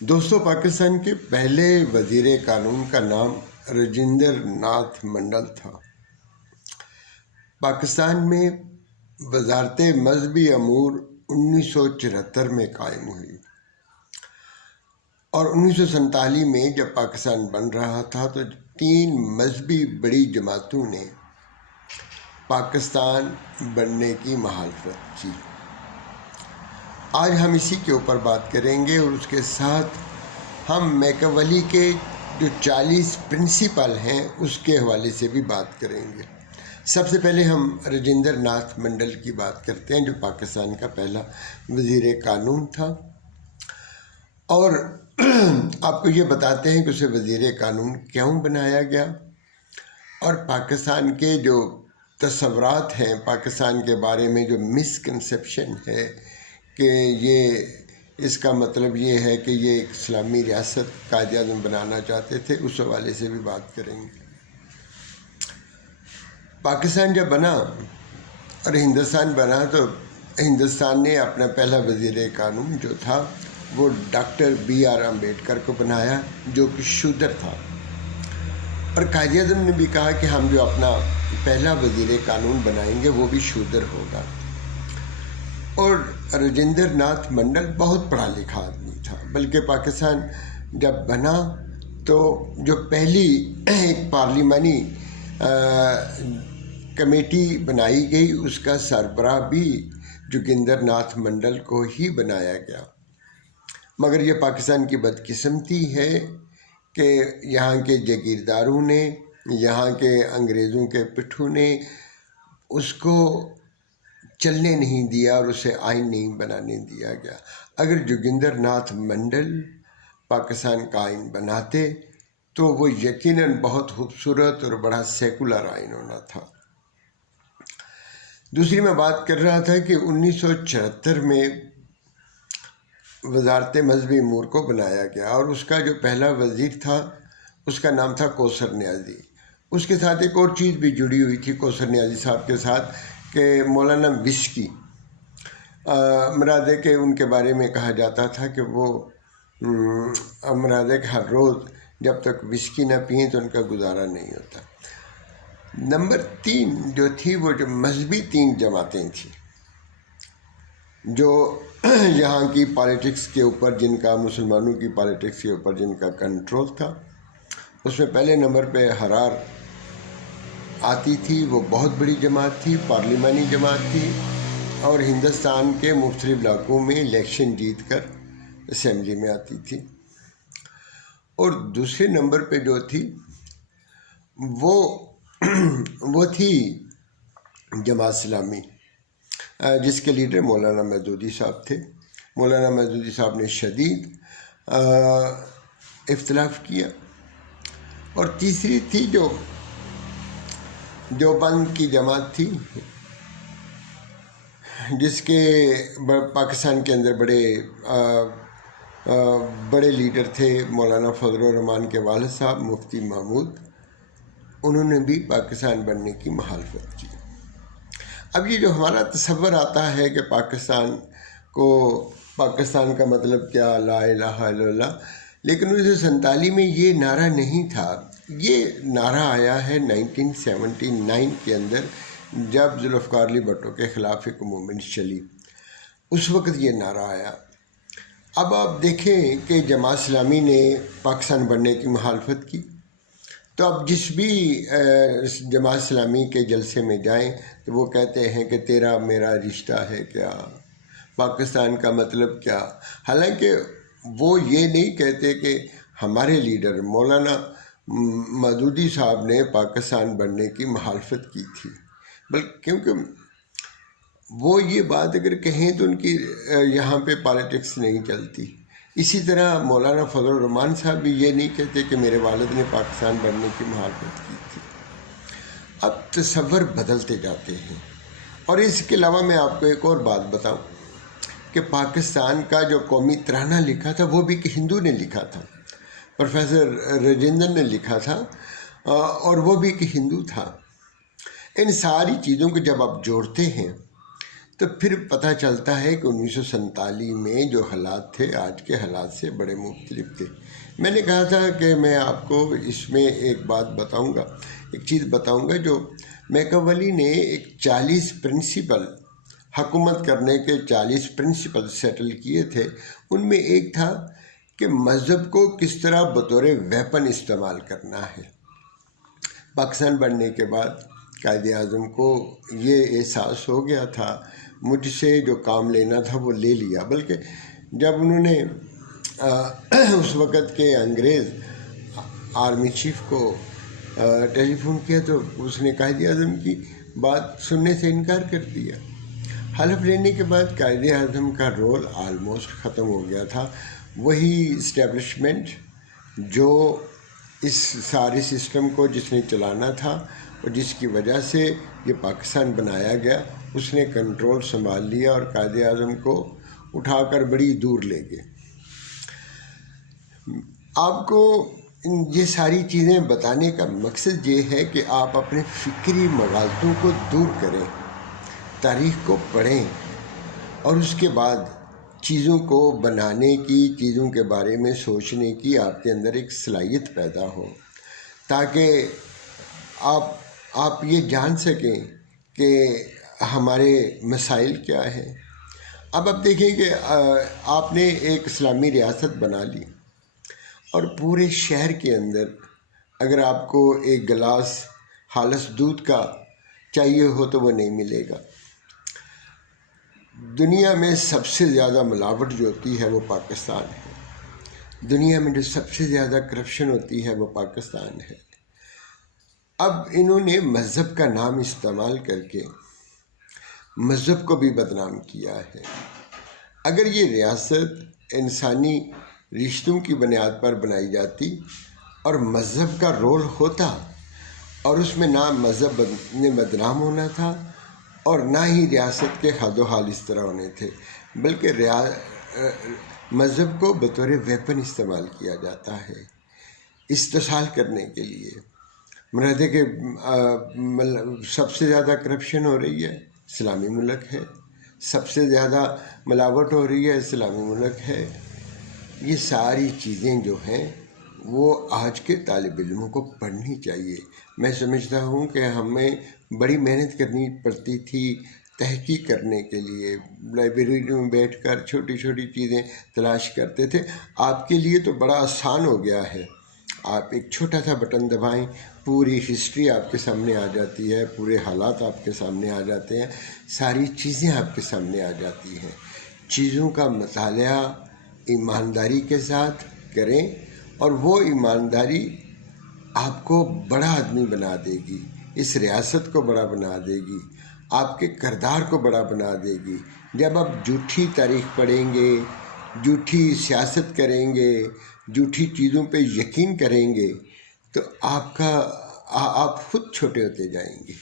دوستوں، پاکستان کے پہلے وزیر قانون کا نام رجندر ناتھ منڈل تھا۔ پاکستان میں وزارت مذہبی امور 1974 میں قائم ہوئی اور 1947 میں جب پاکستان بن رہا تھا تو 3 مذہبی بڑی جماعتوں نے پاکستان بننے کی مخالفت کی۔ آج ہم اسی کے اوپر بات کریں گے اور اس کے ساتھ ہم میکاولی کے جو 40 پرنسپل ہیں اس کے حوالے سے بھی بات کریں گے۔ سب سے پہلے ہم رجندر ناتھ منڈل کی بات کرتے ہیں جو پاکستان کا پہلا وزیر قانون تھا، اور آپ کو یہ بتاتے ہیں کہ اسے وزیر قانون کیوں بنایا گیا، اور پاکستان کے جو تصورات ہیں، پاکستان کے بارے میں جو مسکنسیپشن ہے کہ اس کا مطلب یہ ہے کہ یہ ایک اسلامی ریاست قائد اعظم بنانا چاہتے تھے، اس حوالے سے بھی بات کریں گے۔ پاکستان جب بنا اور ہندوستان بنا تو ہندوستان نے اپنا پہلا وزیر قانون جو تھا وہ ڈاکٹر BR امبیڈکر کو بنایا، جو کہ شودر تھا، اور قائد اعظم نے بھی کہا کہ ہم جو اپنا پہلا وزیر قانون بنائیں گے وہ بھی شودر ہوگا۔ اور رجندر ناتھ منڈل بہت پڑھا لکھا آدمی تھا، بلکہ پاکستان جب بنا تو جو پہلی ایک پارلیمانی کمیٹی بنائی گئی اس کا سربراہ بھی جوگندر ناتھ منڈل کو ہی بنایا گیا، مگر یہ پاکستان کی بدقسمتی ہے کہ یہاں کے جاگیرداروں نے، یہاں کے انگریزوں کے پٹھوں نے اس کو چلنے نہیں دیا اور اسے آئین نہیں بنانے دیا گیا۔ اگر جوگندر ناتھ منڈل پاکستان کا آئین بناتے تو وہ یقیناً بہت خوبصورت اور بڑا سیکولر آئین ہونا تھا۔ دوسری میں بات کر رہا تھا کہ 1974 میں وزارت مذہبی امور کو بنایا گیا، اور اس کا جو پہلا وزیر تھا اس کا نام تھا کوثر نیازی۔ اس کے ساتھ ایک اور چیز بھی جڑی ہوئی تھی کوثر نیازی صاحب کے ساتھ، کہ مولانا وسکی، مراد ہے کہ ان کے بارے میں کہا جاتا تھا کہ وہ مراد ہے کہ ہر روز جب تک وسکی نہ پئیں تو ان کا گزارا نہیں ہوتا۔ نمبر 3 جو تھی وہ جو مذہبی 3 جماعتیں تھیں جو یہاں کی پالیٹکس کے اوپر، جن کا مسلمانوں کی پالیٹکس کے اوپر جن کا کنٹرول تھا، اس میں پہلے نمبر پہ حرار آتی تھی۔ وہ بہت بڑی جماعت تھی، پارلیمانی جماعت تھی، اور ہندوستان کے مختلف علاقوں میں الیکشن جیت کر اسمبلی میں آتی تھی۔ اور دوسرے نمبر پہ جو تھی وہ تھی جماعت اسلامی، جس کے لیڈر مولانا مودودی صاحب تھے۔ مولانا مودودی صاحب نے شدید اختلاف کیا۔ اور تیسری تھی جو دیوبند کی جماعت تھی، جس کے پاکستان کے اندر بڑے لیڈر تھے مولانا فضل الرحمان کے والد صاحب مفتی محمود، انہوں نے بھی پاکستان بننے کی مخالفت کی۔ اب یہ جو ہمارا تصور آتا ہے کہ پاکستان کا مطلب کیا، لا الہ الا اللہ، لیکن 1947 میں یہ نعرہ نہیں تھا۔ یہ نعرہ آیا ہے 1979 کے اندر، جب ذوالفقار علی بھٹو کے خلاف ایک موومنٹ چلی، اس وقت یہ نعرہ آیا۔ اب آپ دیکھیں کہ جماعت اسلامی نے پاکستان بننے کی مخالفت کی، تو اب جس بھی جماعت اسلامی کے جلسے میں جائیں تو وہ کہتے ہیں کہ تیرا میرا رشتہ ہے کیا، پاکستان کا مطلب کیا، حالانکہ وہ یہ نہیں کہتے کہ ہمارے لیڈر مولانا مودودی صاحب نے پاکستان بننے کی مخالفت کی تھی، بلکہ کیونکہ وہ یہ بات اگر کہیں تو ان کی یہاں پہ پالیٹکس نہیں چلتی۔ اسی طرح مولانا فضل الرحمان صاحب بھی یہ نہیں کہتے کہ میرے والد نے پاکستان بننے کی مخالفت کی تھی۔ اب تصور بدلتے جاتے ہیں۔ اور اس کے علاوہ میں آپ کو ایک اور بات بتاؤں کہ پاکستان کا جو قومی ترانہ لکھا تھا وہ بھی کہ ہندو نے لکھا تھا، پروفیسر رجندر نے لکھا تھا، اور وہ بھی کہ ہندو تھا۔ ان ساری چیزوں کو جب آپ جوڑتے ہیں تو پھر پتہ چلتا ہے کہ 1947 میں جو حالات تھے آج کے حالات سے بڑے مختلف تھے۔ میں نے کہا تھا کہ میں آپ کو اس میں ایک بات بتاؤں گا، ایک چیز بتاؤں گا، جو میکاولی نے ایک 40 پرنسپل، حکومت کرنے کے 40 پرنسپل سیٹل کیے تھے۔ ان میں ایک تھا کہ مذہب کو کس طرح بطور ویپن استعمال کرنا ہے۔ پاکستان بننے کے بعد قائد اعظم کو یہ احساس ہو گیا تھا، مجھ سے جو کام لینا تھا وہ لے لیا، بلکہ جب انہوں نے اس وقت کے انگریز آرمی چیف کو ٹیلی فون کیا تو اس نے قائد اعظم کی بات سننے سے انکار کر دیا۔ حلف لینے کے بعد قائد اعظم کا رول آلموسٹ ختم ہو گیا تھا۔ وہی اسٹیبلشمنٹ جو اس سارے سسٹم کو جس نے چلانا تھا اور جس کی وجہ سے یہ پاکستان بنایا گیا، اس نے کنٹرول سنبھال لیا اور قائد اعظم کو اٹھا کر بڑی دور لے گئے۔ آپ کو یہ ساری چیزیں بتانے کا مقصد یہ ہے کہ آپ اپنے فکری مغالطوں کو دور کریں، تاریخ کو پڑھیں اور اس کے بعد چیزوں کو بنانے کی، چیزوں کے بارے میں سوچنے کی آپ کے اندر ایک صلاحیت پیدا ہو، تاکہ آپ یہ جان سکیں کہ ہمارے مسائل کیا ہیں۔ اب آپ دیکھیں کہ آپ نے ایک اسلامی ریاست بنا لی اور پورے شہر کے اندر اگر آپ کو ایک گلاس خالص دودھ کا چاہیے ہو تو وہ نہیں ملے گا۔ دنیا میں سب سے زیادہ ملاوٹ جو ہوتی ہے وہ پاکستان ہے، دنیا میں جو سب سے زیادہ کرپشن ہوتی ہے وہ پاکستان ہے۔ اب انہوں نے مذہب کا نام استعمال کر کے مذہب کو بھی بدنام کیا ہے۔ اگر یہ ریاست انسانی رشتوں کی بنیاد پر بنائی جاتی اور مذہب کا رول ہوتا، اور اس میں نہ مذہب نے بدنام ہونا تھا اور نہ ہی ریاست کے حد و حال اس طرح ہونے تھے، بلکہ مذہب کو بطور ویپن استعمال کیا جاتا ہے استحصال کرنے کے لیے۔ مرحلے کے سب سے زیادہ کرپشن ہو رہی ہے، اسلامی ملک ہے، سب سے زیادہ ملاوٹ ہو رہی ہے، اسلامی ملک ہے۔ یہ ساری چیزیں جو ہیں وہ آج کے طالب علموں کو پڑھنی چاہیے۔ میں سمجھتا ہوں کہ ہمیں بڑی محنت کرنی پڑتی تھی تحقیق کرنے کے لیے، لائبریری میں بیٹھ کر چھوٹی چھوٹی چیزیں تلاش کرتے تھے۔ آپ کے لیے تو بڑا آسان ہو گیا ہے، آپ ایک چھوٹا سا بٹن دبائیں، پوری ہسٹری آپ کے سامنے آ جاتی ہے، پورے حالات آپ کے سامنے آ جاتے ہیں، ساری چیزیں آپ کے سامنے آ جاتی ہیں۔ چیزوں کا مطالعہ ایمانداری کے ساتھ کریں اور وہ ایمانداری آپ کو بڑا آدمی بنا دے گی، اس ریاست کو بڑا بنا دے گی، آپ کے کردار کو بڑا بنا دے گی۔ جب آپ جھوٹی تاریخ پڑھیں گے، جھوٹی سیاست کریں گے، جھوٹی چیزوں پہ یقین کریں گے تو آپ خود چھوٹے ہوتے جائیں گے۔